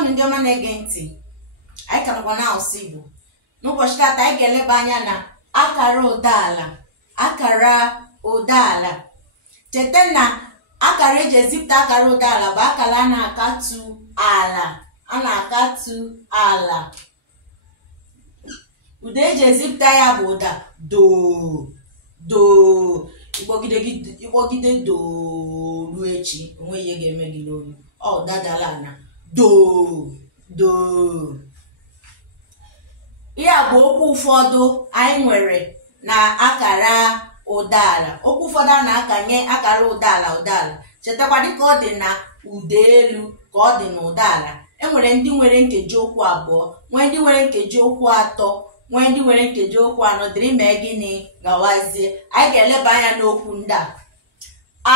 Ndewonu ndị ọma na-ege ntị. Anyị ka nọkwa n'asụsụ Igbo. N'ụbọchị taata anyị ga-eleba anya na akara ụdaala. Akara ụdaala. Cheta na akara eji ezipụta akara ụdaala bụ akara a na-akatụ ala. A na-akatụ ala. Ụda eji ezipụta ya bụ ụda doo doo. Ịkpọgide doo ruo echi, onwe ihe ga-eme gị n'olu. Ọ dadala na doo doo. Ihe a bụ okwu ụfọdụ anyị nwere na akara ụdaala. Okwu ụfọdụ a na-akanye akara ụdaala. Chetakwa dịka ọ dị na ụda elu ka ọ dị na ụdaala. Enwere ndị nwere nkeji okwu abụọ, nwee ndị nwere nkeji okwu atọ, nwee ndị nwere nkeji okwu anọ, dịrị mee gịnị gawazie. Anyị ga-eleba anya n'okwu ndị a: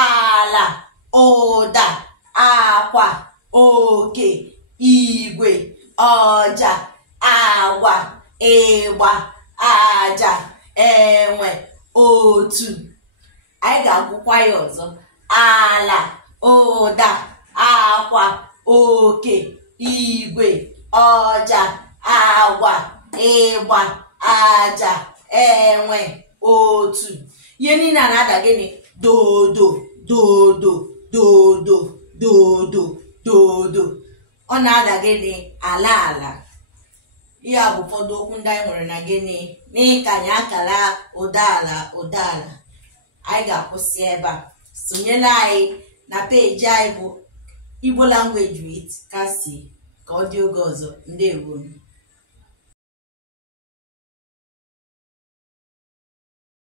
ala, ụda, akwa, oke, igwe, ọja, agwa, ịgba, aja, enwe, otu. Anyị ga-agụkwa ya ọzọ: ala, ụda, akwa, oke, igwe, ọja, agwa, ịgba, aja, enwe, otu. Ihe niile a na-ada gịnị? Dodo dodo dodo dodo dodo. Ọ na-ada gịnị? Ala ala. Ihe a bụ ụfọdụ okwu ndị anyị nwere na gịnị n'ịkanye akara ụdaala. Anyị ga-akwụsị ebe a. Sonyela anyị na peji anyị bụ Igbo Language with Cassie ka ọ dị oge ọzọ. Ndewonu.